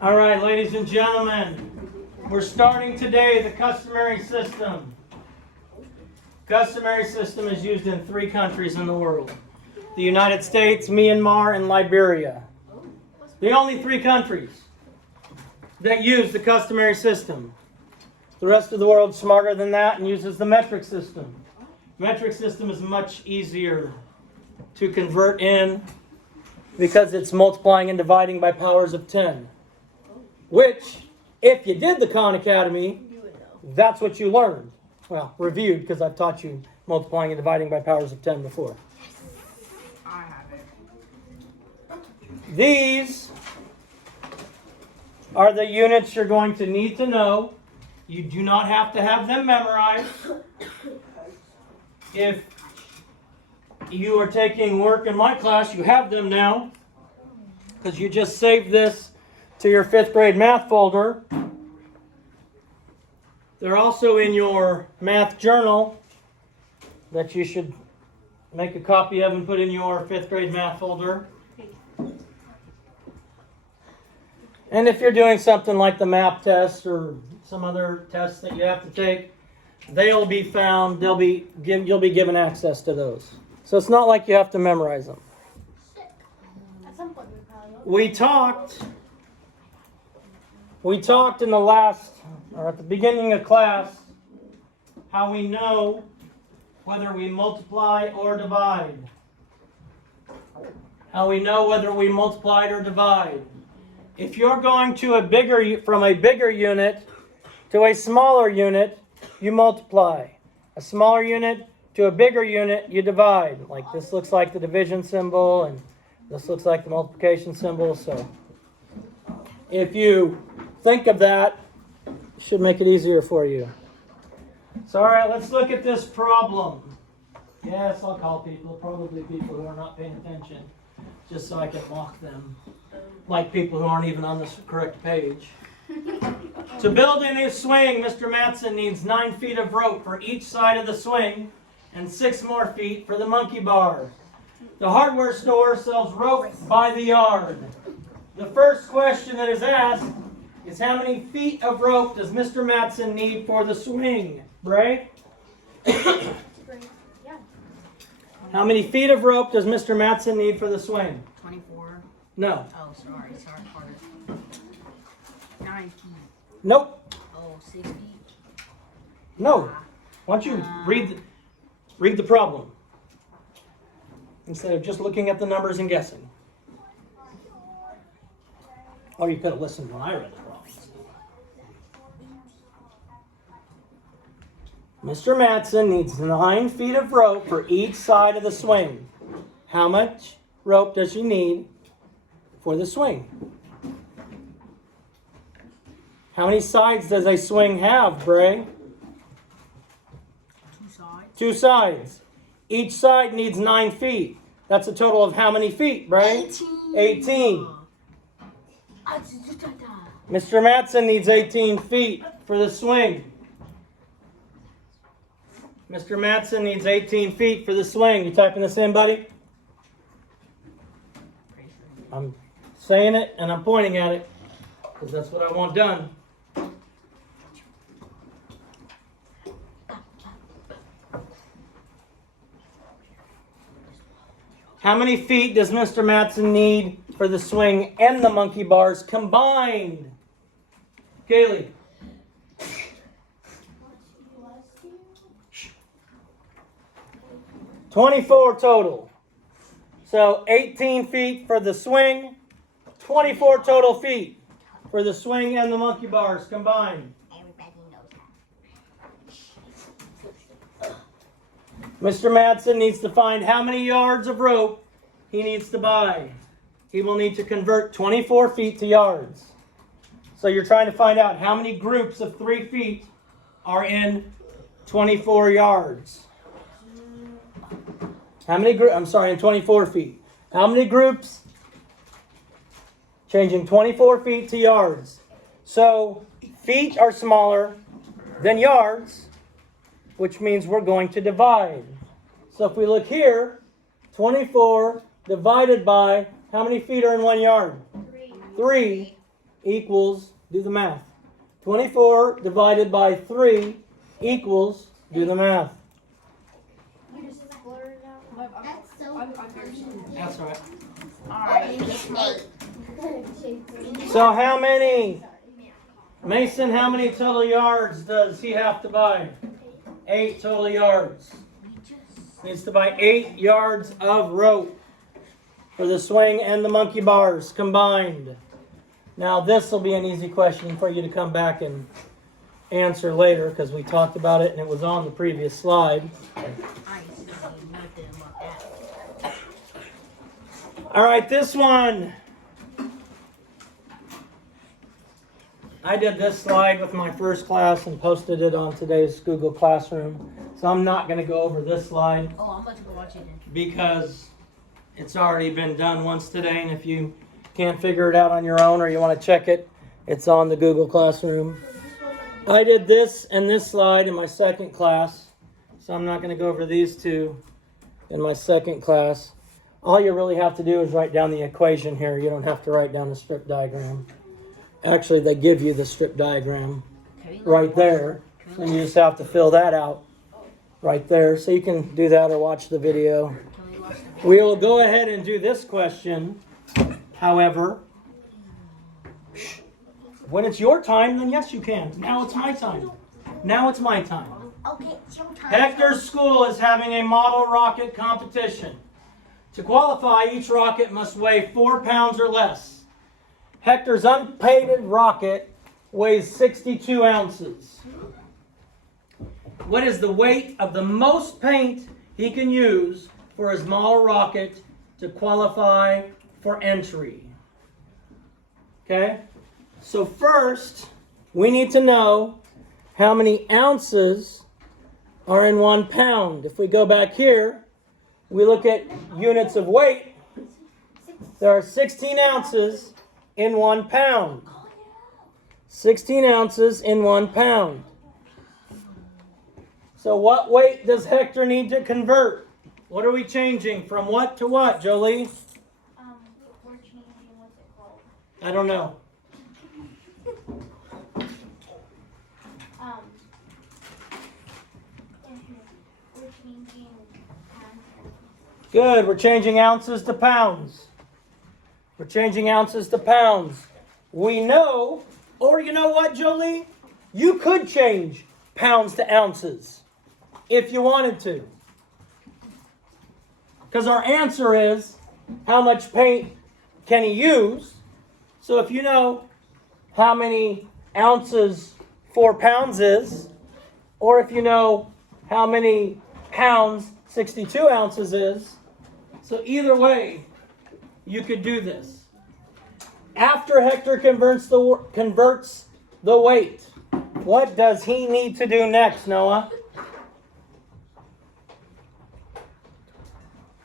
All right, ladies and gentlemen, we're starting today the customary system. Customary system is used in 3 countries in the world: the United States, Myanmar, and Liberia. The only 3 countries that use the customary system. The rest of the world's smarter than that and uses the metric system. Metric system is much easier to convert in because it's multiplying and dividing by powers of 10. Which, if you did the Khan Academy, that's what you learned. Well, reviewed, because I've taught you multiplying and dividing by powers of 10 before. I have it. These are the units you're going to need to know. You do not have to have them memorized. If you are taking work in my class, you have them now, because you just saved this to your 5th grade math folder. They're also in your math journal that you should make a copy of and put in your 5th grade math folder. And if you're doing something like the MAP test or some other tests that you have to take, they'll be found, you'll be given access to those. So it's not like you have to memorize them. At some point we probably will. We talked in the last, or at the beginning of class, how we know whether we multiply or divide. How we know whether we multiplied or divide. If you're going to from a bigger unit to a smaller unit, you multiply. A smaller unit to a bigger unit, you divide. Like this looks like the division symbol, and this looks like the multiplication symbol. So if you think of that, it should make it easier for you. So all right, let's look at this problem. Yes, I'll call people, probably people who are not paying attention, just so I can mock them. Like people who aren't even on the correct page. To build in his swing, Mr. Matson needs 9 feet of rope for each side of the swing and 6 more feet for the monkey bar. The hardware store sells rope by the yard. The first question that is asked is how many feet of rope does Mr. Matson need for the swing? Bray? Yeah. How many feet of rope does Mr. Matson need for the swing? 24. No. Oh, sorry, harder. 9 feet. Nope. Oh, 6 feet. No. Why don't you read the problem instead of just looking at the numbers and guessing. Or you could have listened when I read the problem. Mr. Matson needs 9 feet of rope for each side of the swing. How much rope does he need for the swing? How many sides does a swing have, Bray? 2 sides. 2 sides. Each side needs 9 feet. That's a total of how many feet, Bray? 18. Mr. Matson needs 18 feet for the swing. Mr. Matson needs 18 feet for the swing. You typing this in, buddy? I'm saying it and I'm pointing at it because that's what I want done. How many feet does Mr. Matson need for the swing and the monkey bars combined? Kaylee. 24 total. So 18 feet for the swing, 24 total feet for the swing and the monkey bars combined. Mr. Matson needs to find how many yards of rope he needs to buy. He will need to convert 24 feet to yards. So you're trying to find out how many groups of 3 feet are in 24 yards. How many in 24 feet. How many groups? Changing 24 feet to yards. So feet are smaller than yards, which means we're going to divide. So if we look here, 24 divided by How many feet are in 1 yard? 3. 3 equals, do the math. 24 divided by 3 equals, do the math. You just blurred it out. That's so That's right. Alright. So how many, Mason, how many total yards does he have to buy? 8 total yards. Needs to buy 8 yards of rope for the swing and the monkey bars combined. Now this will be an easy question for you to come back and answer later because we talked about it and it was on the previous slide. All right, this one. I did this slide with my first class and posted it on today's Google Classroom. So I'm not going to go over this slide Oh, I'm about to go watch it then. because it's already been done once today. And if you can't figure it out on your own or you want to check it, it's on the Google Classroom. I did this and this slide in my second class. So I'm not going to go over these two in my second class. All you really have to do is write down the equation here. You don't have to write down the strip diagram. Actually, they give you the strip diagram right there. And you just have to fill that out right there. So you can do that or watch the video. We will go ahead and do this question. However, when it's your time, then yes, you can. Now it's my time. Now it's my time. Okay, it's your time. Hector's school is having a model rocket competition. To qualify, each rocket must weigh 4 pounds or less. Hector's unpainted rocket weighs 62 ounces. What is the weight of the most paint he can use for his model rocket to qualify for entry? Okay? So first, we need to know how many ounces are in 1 pound. If we go back here, we look at units of weight. There are 16 ounces in 1 pound. 16 ounces in 1 pound. So what weight does Hector need to convert? What are we changing from what to what, Jolie? We're changing, what's it called? I don't know. We're changing pounds. Good, we're changing ounces to pounds. We're changing ounces to pounds. We know, or you know what, Jolie? You could change pounds to ounces if you wanted to. Because our answer is, how much paint can he use? So if you know how many ounces 4 pounds is, or if you know how many pounds 62 ounces is, so either way, you could do this. After Hector converts the weight, what does he need to do next, Noah?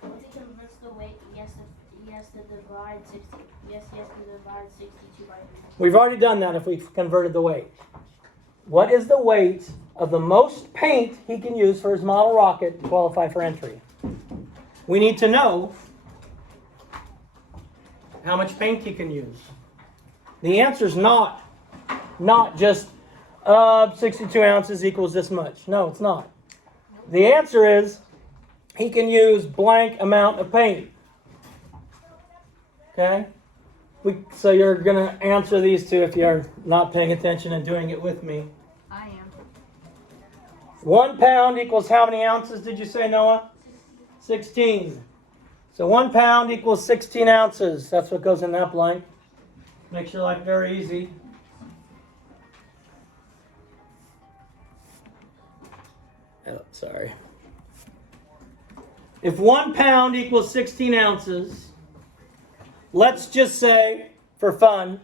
Once he converts the weight, he has to divide 60. Yes, he has to divide 62 by 3. We've already done that if we've converted the weight. What is the weight of the most paint he can use for his model rocket to qualify for entry? We need to know how much paint he can use. The answer is not just 62 ounces equals this much. No, it's not. The answer is he can use blank amount of paint. Okay? So you're going to answer these two if you're not paying attention and doing it with me. I am. 1 pound equals how many ounces did you say, Noah? 16. So 1 pound equals 16 ounces. That's what goes in that blank. Makes your life very easy. Oh, sorry. If 1 pound equals 16 ounces, let's just say, for fun,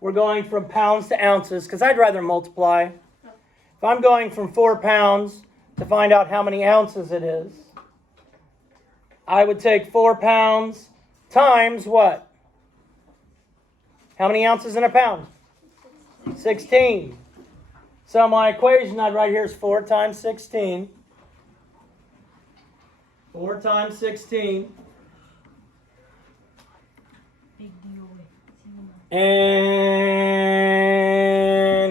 we're going from pounds to ounces, because I'd rather multiply. If I'm going from 4 pounds to find out how many ounces it is, I would take 4 pounds times what? How many ounces in a pound? 16. So my equation I'd write here is 4 times 16. 4 times 16 And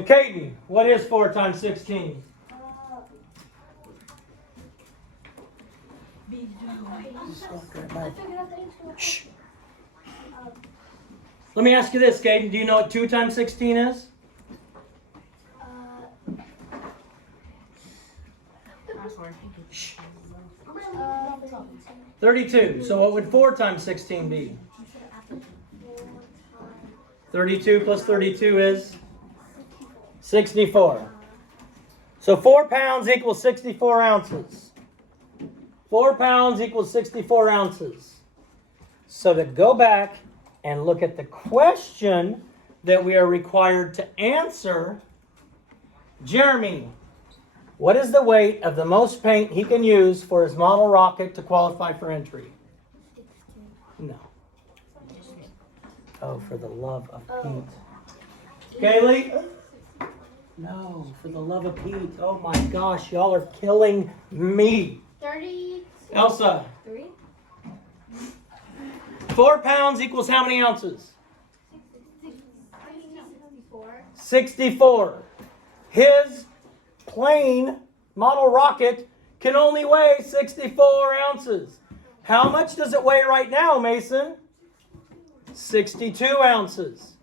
Caden, what is 4 times 16? Shh. Let me ask you this, Caden. Do you know what 2 times 16 is? 32. So what would 4 times 16 be? 32 plus 32 is 64. So 4 pounds equals 64 ounces. 4 pounds equals 64 ounces. So to go back and look at the question that we are required to answer, Jeremy, what is the weight of the most paint he can use for his model rocket to qualify for entry? No. Oh, for the love of Pete. Kaylee? No, for the love of Pete. Oh my gosh, y'all are killing me. 30. Elsa? 3. 4 pounds equals how many ounces? 64. 64. His plane model rocket can only weigh 64 ounces. How much does it weigh right now, Mason? 62 ounces.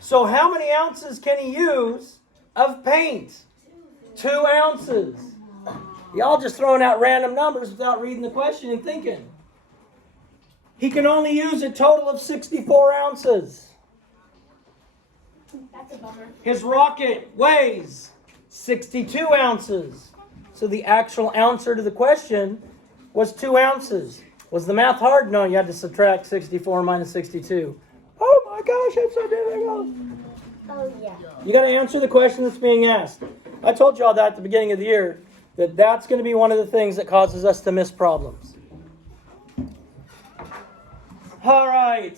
So how many ounces can he use of paint? 2 ounces. Y'all just throwing out random numbers without reading the question and thinking. He can only use a total of 64 ounces. That's a bummer. His rocket weighs 62 ounces. So the actual answer to the question was 2 ounces. Was the math hard? No, you had to subtract 64 minus 62. Oh my gosh, it's so difficult. Oh, yeah. You got to answer the question that's being asked. I told you all that at the beginning of the year, that that's going to be one of the things that causes us to miss problems. All right.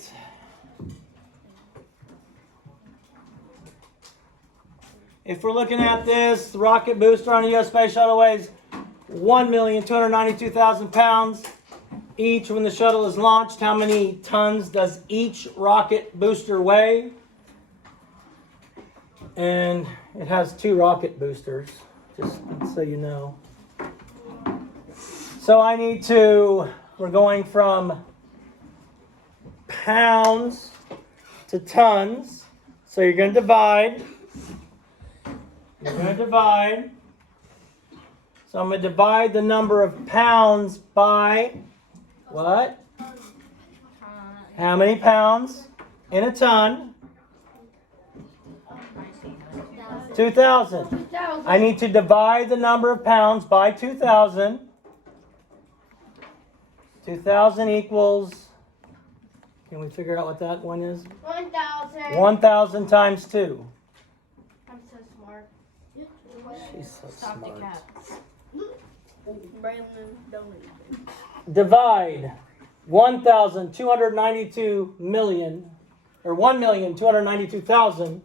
If we're looking at this, the rocket booster on a U.S. space shuttle weighs 1,292,000 pounds each when the shuttle is launched. How many tons does each rocket booster weigh? And it has 2 rocket boosters, just so you know. So we're going from pounds to tons. So you're going to divide. You're going to divide. So I'm going to divide the number of pounds by what? How many pounds in a ton? 2,000. I need to divide the number of pounds by 2,000. 2,000 equals, can we figure out what that one is? 1,000. 1,000 times 2. I'm so smart. She's so Stop the smart. cap. Brandon, don't even. Divide 1,292 million, or 1,292,000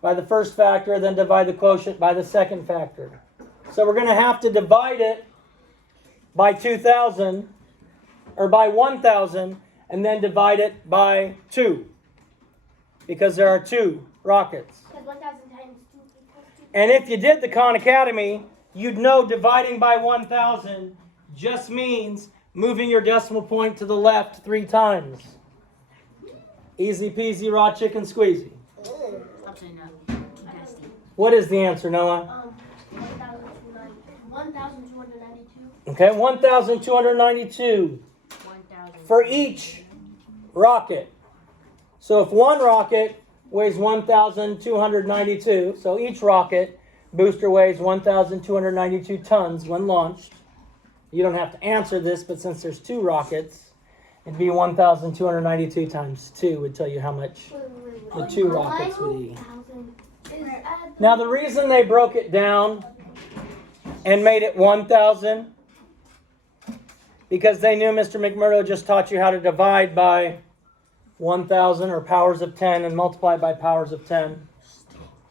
by the first factor, then divide the quotient by the second factor. So we're going to have to divide it by 2,000, or by 1,000, and then divide it by 2, because there are 2 rockets. Because 1,000 times 2 equals 2. And if you did the Khan Academy, you'd know dividing by 1,000 just means moving your decimal point to the left 3 times. Easy peasy, raw chicken squeezy. Absolutely not. Nasty. What is the answer, Noah? 1,292. Okay, 1,292 1,000. for each rocket. So if one rocket weighs 1,292, so each rocket booster weighs 1,292 tons when launched. You don't have to answer this, but since there's 2 rockets, it'd be 1,292 times 2 would tell you how much the 2 rockets would eat. Now the reason they broke it down and made it 1,000, because they knew Mr. McMurdo just taught you how to divide by 1,000 or powers of 10 and multiply by powers of 10.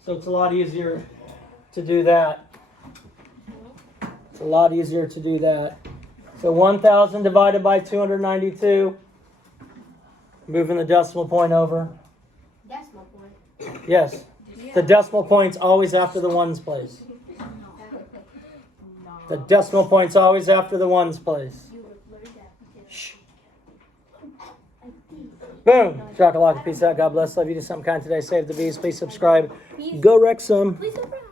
So it's a lot easier to do that. It's a lot easier to do that. So 1,000 divided by 292 Moving the decimal point over. Decimal point. Yes. The decimal point's always after the ones place. The decimal point's always after the ones place. You have learned that. Shh. Boom. Chocolate, peace out. God bless. Love you. Do something kind today. Save the bees. Please subscribe. Go Wrexham. Please subscribe.